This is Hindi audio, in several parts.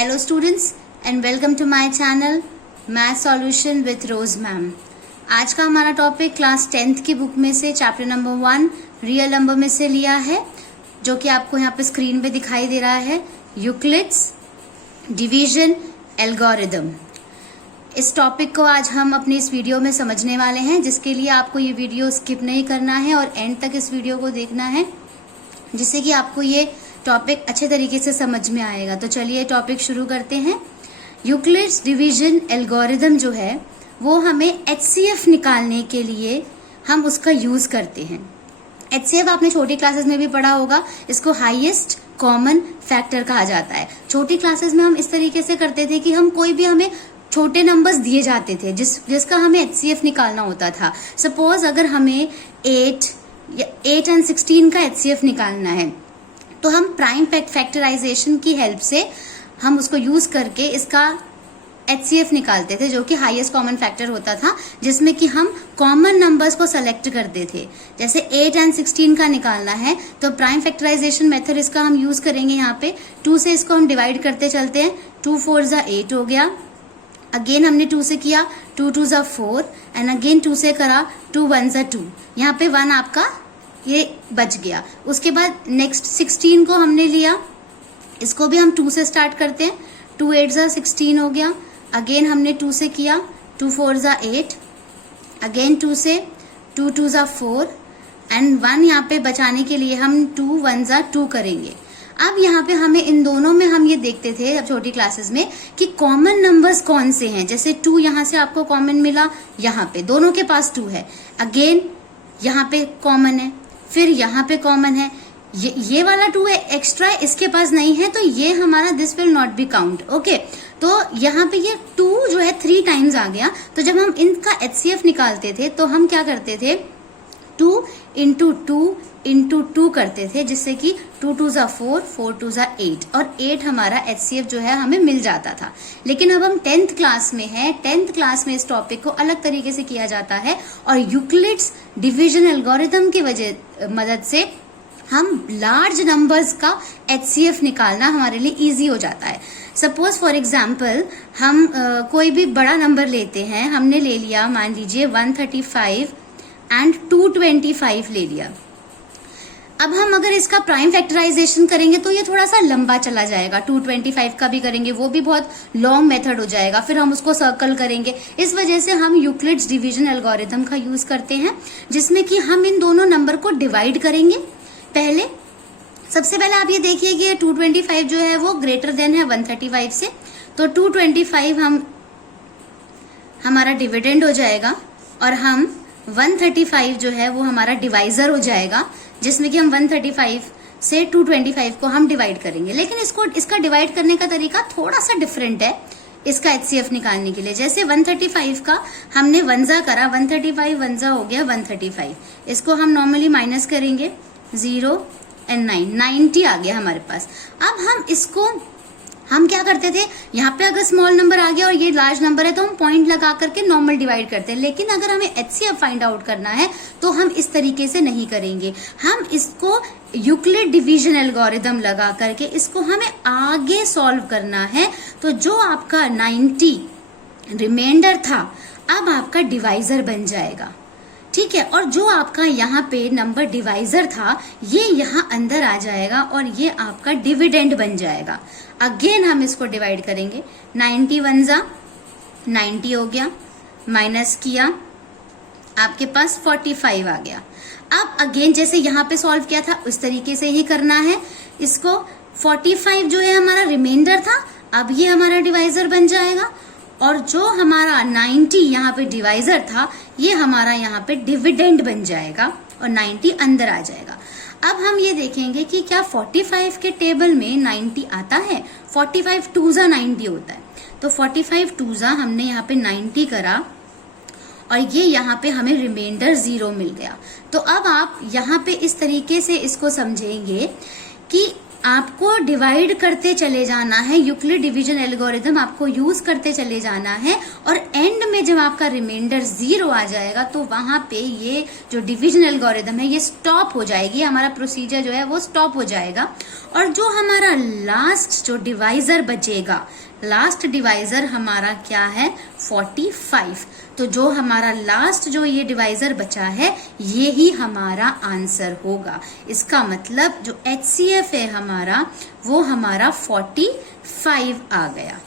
Hello students and welcome to my channel Math Solution with Rose ma'am. आज का हमारा टॉपिक क्लास 10th की बुक में से चैप्टर नंबर 1 रियल नंबर में से लिया है, जो कि आपको यहाँ पे स्क्रीन पे दिखाई दे रहा है, यूक्लिड्स डिवीजन एल्गोरिदम। इस टॉपिक को आज हम अपने इस वीडियो में समझने वाले हैं, जिसके लिए आपको ये वीडियो स्किप नहीं करना है और एंड तक इस वीडियो को देखना है, जिससे कि आपको ये टॉपिक अच्छे तरीके से समझ में आएगा। तो चलिए टॉपिक शुरू करते हैं। यूक्लिड्स डिवीजन एल्गोरिदम जो है वो हमें HCF निकालने के लिए हम उसका यूज करते हैं। HCF आपने छोटी क्लासेस में भी पढ़ा होगा, इसको हाईएस्ट कॉमन फैक्टर कहा जाता है। छोटी क्लासेस में हम इस तरीके से करते थे कि हम कोई भी हमें छोटे नंबर्स दिए जाते थे जिसका हमें HCF निकालना होता था। सपोज अगर हमें 8 एंड 16 का HCF निकालना है, तो हम प्राइम फैक्टराइजेशन की हेल्प से हम उसको यूज करके इसका HCF निकालते थे, जो कि हाईएस्ट कॉमन फैक्टर होता था, जिसमें कि हम कॉमन नंबर्स को सेलेक्ट करते थे। जैसे 8 एंड 16 का निकालना है तो प्राइम फैक्टराइजेशन मेथड इसका हम यूज करेंगे। यहाँ पे 2 से इसको हम डिवाइड करते चलते हैं। 2 4 जा 8 हो गया। अगेन हमने 2 से किया, 2 2 जा 4 एंड अगेन 2 से करा, 2 1 जा 2। यहाँ पे 1 आपका ये बच गया। उसके बाद नेक्स्ट 16 को हमने लिया, इसको भी हम 2 से स्टार्ट करते हैं। 2 8 जा 16 हो गया। अगेन हमने 2 से किया, 2 4 जा 8, अगेन 2 से, 2 2 जा 4 एंड 1 यहाँ पे बचाने के लिए हम 2 1 जा 2 करेंगे। अब यहाँ पे हमें इन दोनों में हम ये देखते थे अब छोटी क्लासेस में कि कॉमन नंबर्स कौन से हैं। जैसे 2 यहाँ से आपको कॉमन मिला, यहाँ पे दोनों के पास 2 है, अगेन यहाँ पे कॉमन है, फिर यहाँ पे कॉमन है, ये वाला 2 है एक्स्ट्रा है, इसके पास नहीं है, तो ये हमारा this will not be count. Okay, तो यहाँ पे ये 2 जो है 3 टाइम्स आ गया। तो जब हम इनका HCF निकालते थे तो हम क्या करते थे, 2 इंटू 2 इंटू 2 करते थे, जिससे कि 2 2 जा 4, 4 2 जा 8 और 8 हमारा HCF जो है हमें मिल जाता था। लेकिन अब हम 10th क्लास में हैं। 10th क्लास में इस टॉपिक को अलग तरीके से किया जाता है और यूक्लिड्स डिवीजन एल्गोरिदम की मदद से हम लार्ज नंबर्स का HCF निकालना हमारे लिए इजी हो जाता है। सपोज फॉर एग्जाम्पल हम कोई भी बड़ा नंबर लेते हैं। हमने ले लिया, मान लीजिए 135 एंड 225 ले लिया। अब हम अगर इसका प्राइम फैक्टराइजेशन करेंगे तो ये थोड़ा सा लंबा चला जाएगा। 225 का भी करेंगे, वो भी बहुत लॉन्ग मेथड हो जाएगा, फिर हम उसको सर्कल करेंगे। इस वजह से हम यूक्लिड्स डिवीजन एल्गोरिदम का यूज करते हैं, जिसमें कि हम इन दोनों नंबर को डिवाइड करेंगे। सबसे पहले आप ये देखिए कि 225 जो है वो ग्रेटर देन है 135 से, तो 225 हमारा डिविडेंड हो जाएगा और हम 135 जो है वो हमारा डिवाइजर हो जाएगा, जिसमें कि हम 135 से 225 को हम डिवाइड करेंगे। लेकिन इसका डिवाइड करने का तरीका थोड़ा सा डिफरेंट है इसका HCF निकालने के लिए। जैसे 135 का हमने 1 जा करा, 135 1 जा हो गया 135। इसको हम नॉर्मली माइनस करेंगे, 0 एंड 9, 90 आ गया हमारे पास। अब हम क्या करते थे, यहाँ पे अगर स्मॉल नंबर आ गया और ये लार्ज नंबर है तो हम पॉइंट लगा करके नॉर्मल डिवाइड करते हैं। लेकिन अगर हमें HCF फाइंड आउट करना है तो हम इस तरीके से नहीं करेंगे। हम इसको यूक्लिड डिवीजन एल्गोरिदम लगा करके इसको हमें आगे सॉल्व करना है। तो जो आपका 90 रिमाइंडर था, अब आपका डिवाइजर बन जाएगा, ठीक है। और जो आपका यहाँ पे नंबर डिवाइजर था, ये यहाँ अंदर आ जाएगा और ये आपका डिविडेंड बन जाएगा। अगेन हम इसको डिवाइड करेंगे, 90 1 जा 90 हो गया, माइनस किया, आपके पास 45 आ गया। अब अगेन जैसे यहाँ पे सॉल्व किया था उस तरीके से ही करना है इसको। 45 जो है हमारा रिमाइंडर था, अब ये हमारा डिवाइजर बन जाएगा और जो हमारा 90 यहाँ पे डिवाइजर था, ये हमारा यहाँ पे डिविडेंड बन जाएगा और 90 अंदर आ जाएगा। अब हम ये देखेंगे कि क्या 45 के टेबल में 90 आता है। 45 2 जा 90 होता है, तो 45 2 जा हमने यहाँ पे 90 करा और ये यहाँ पे हमें रिमाइंडर 0 मिल गया। तो अब आप यहाँ पे इस तरीके से इसको समझेंगे कि आपको डिवाइड करते चले जाना है, यूक्लिड डिवीजन एल्गोरिथम आपको यूज करते चले जाना है, और एंड में जब आपका रिमाइंडर 0 आ जाएगा तो वहां पे ये जो डिवीजन एल्गोरिथम है ये स्टॉप हो जाएगी, हमारा प्रोसीजर जो है वो स्टॉप हो जाएगा। और जो हमारा लास्ट जो डिवाइजर बचेगा, लास्ट डिवाइजर हमारा क्या है 45। तो जो हमारा लास्ट जो ये डिवाइजर बचा है ये ही हमारा आंसर होगा। इसका मतलब जो HCF है हमारा वो हमारा 45 आ गया।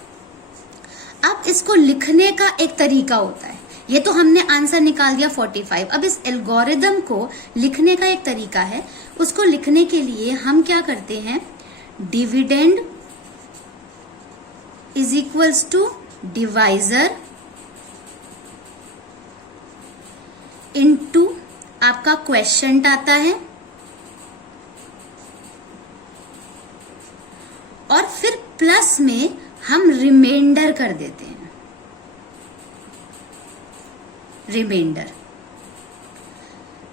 अब इसको लिखने का एक तरीका होता है, ये तो हमने आंसर निकाल दिया 45। अब इस एल्गोरिदम को लिखने का एक तरीका है, उसको लिखने के लिए हम क्या करते हैं, dividend is equals to divisor into आपका क्वेश्चन आता है, और फिर प्लस में हम रिमाइंडर कर देते हैं, रिमाइंडर।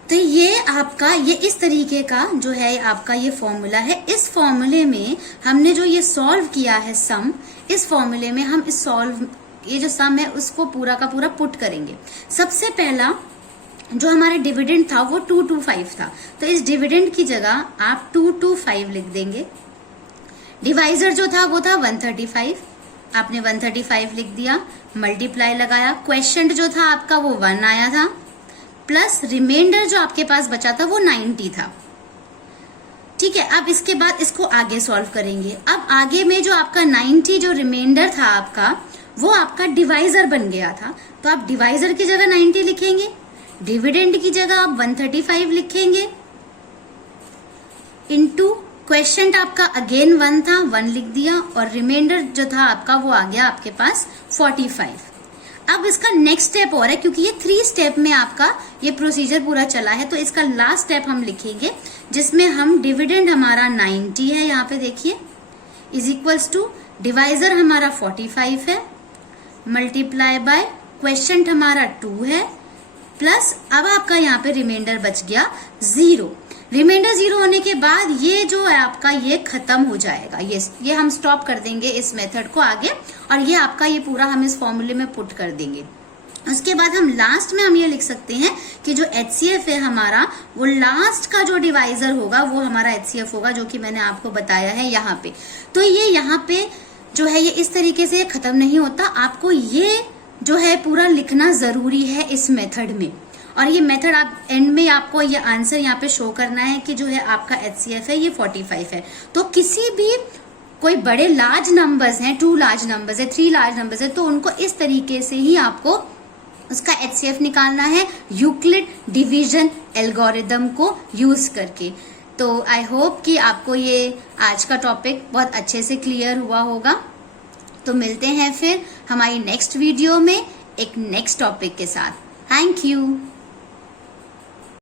तो ये आपका ये इस तरीके का जो है आपका ये फॉर्मूला है। इस फॉर्मूले में हमने जो ये सॉल्व किया है सम, इस फॉर्मूले में हम इस सॉल्व ये जो सम है उसको पूरा का पूरा पुट करेंगे। सबसे पहला जो हमारे डिविडेंड था वो 225 था, तो इस डिविडेंड की जगह आप 225 लिख देंगे। डिवाइजर जो था वो था 135, आपने 135 लिख दिया, मल्टीप्लाई लगाया, क्वेश्चन जो था आपका वो 1 आया था, प्लस रिमाइंडर जो आपके पास बचा था वो 90 था। ठीक है, अब इसके बाद इसको आगे सॉल्व करेंगे। अब आगे में जो आपका 90 जो रिमाइंडर था आपका वो आपका डिवाइजर बन गया था, तो आप डिवाइजर की जगह 90 लिखेंगे, डिविडेंड की जगह आप 135 लिखेंगे, इनटू क्वेश्चन आपका अगेन 1 था, 1 लिख दिया, और रिमाइंडर जो था आपका वो आ गया आपके पास 45। अब इसका नेक्स्ट स्टेप और है, क्योंकि ये 3 स्टेप में आपका ये प्रोसीजर पूरा चला है, तो इसका लास्ट स्टेप हम लिखेंगे जिसमें हम डिविडेंड हमारा 90 है, यहाँ पे देखिए, इज इक्वल्स टू डिवाइजर हमारा 45 है, मल्टीप्लाई बाय क्वेश्चन हमारा 2 है, प्लस अब आपका यहाँ पे रिमाइंडर बच गया 0। रिमाइंडर 0 होने के बाद ये जो है आपका ये खत्म हो जाएगा, ये हम स्टॉप कर देंगे इस मेथड को आगे, और ये आपका ये पूरा हम इस फॉर्मूले में पुट कर देंगे। उसके बाद हम लास्ट में हम ये लिख सकते हैं कि जो HCF है हमारा वो लास्ट का जो डिवाइजर होगा वो हमारा HCF होगा, जो कि मैंने आपको बताया है यहाँ पे। तो ये यहाँ पे जो है ये इस तरीके से खत्म नहीं होता, आपको ये जो है पूरा लिखना जरूरी है इस मेथड में, और ये मेथड आप एंड में आपको ये आंसर यहाँ पे शो करना है कि जो है आपका HCF है ये 45 है। तो किसी भी कोई बड़े लार्ज नंबर्स हैं, 2 लार्ज नंबर्स है, 3 लार्ज नंबर्स है, तो उनको इस तरीके से ही आपको उसका HCF निकालना है यूक्लिड डिवीजन एल्गोरिदम को यूज करके। तो आई होप कि आपको ये आज का टॉपिक बहुत अच्छे से क्लियर हुआ होगा। तो मिलते हैं फिर हमारी नेक्स्ट वीडियो में एक नेक्स्ट टॉपिक के साथ। Thank you.